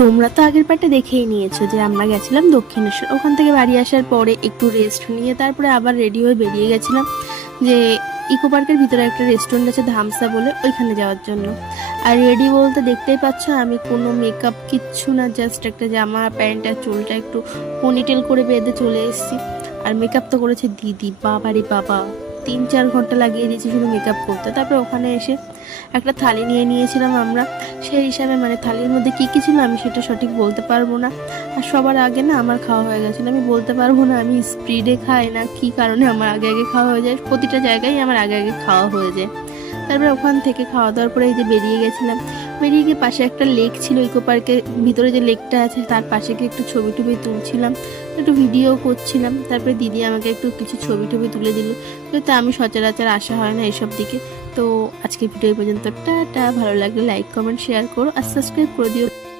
তোমরা তো আগের পার্টে দেখেই নিয়েছো যে আমরা গেছিলাম দক্ষিণেশ্বর। ওখান থেকে বাড়ি আসার পরে একটু রেস্ট নিয়ে তারপরে আবার রেডি হয়ে বেরিয়ে গেছিলাম যে ইকো পার্কের ভিতরে একটা রেস্টুরেন্ট আছে ধামসা বলে, ওইখানে যাওয়ার জন্য। আর রেডি বলতে দেখতেই পাচ্ছ আমি কোনো মেকআপ কিচ্ছু না, জাস্ট একটা জামা প্যান্ট আর চুলটা একটু পনিটেল করে বেঁধে চলে এসেছি। আর মেকআপ তো করেছে দিদি, বাবারে বাবা, 3-4 ঘন্টা লাগিয়ে দিয়েছি শুধু মেকআপ করতে। তারপরে ওখানে এসে একটা থালি নিয়ে নিয়েছিলাম আমরা। সেই হিসাবে মানে থালির মধ্যে কী কী ছিল আমি সেটা সঠিক বলতে পারবো না। আর সবার আগে না আমার খাওয়া হয়ে গেছিলো, আমি বলতে পারবো না আমি স্পিডে খাই না কী কারণে আমার আগে আগে খাওয়া হয়ে যায়, প্রতিটা জায়গায় আমার আগে আগে খাওয়া হয়ে যায়। তারপরে ওখান থেকে খাওয়া দাওয়ার পরে এই যে বেরিয়ে গেছিলাম। বেরিয়ে গিয়ে পাশে একটা লেক ছিল, ইকো পার্কের ভিতরে যে লেকটা আছে তার পাশে গিয়ে একটু ছবি টবি তুলছিলাম, একটু ভিডিও করছিলাম। তারপরে দিদি আমাকে একটু কিছু ছবি টবি তুলে দিল, যেহেতু আমি সচরাচর আসা হয় না এসব দিকে। তো আজকে ভিডিও পর্যন্ত টাটা। ভালো লাগলে লাইক কমেন্ট শেয়ার করো আর সাবস্ক্রাইব করে দিও।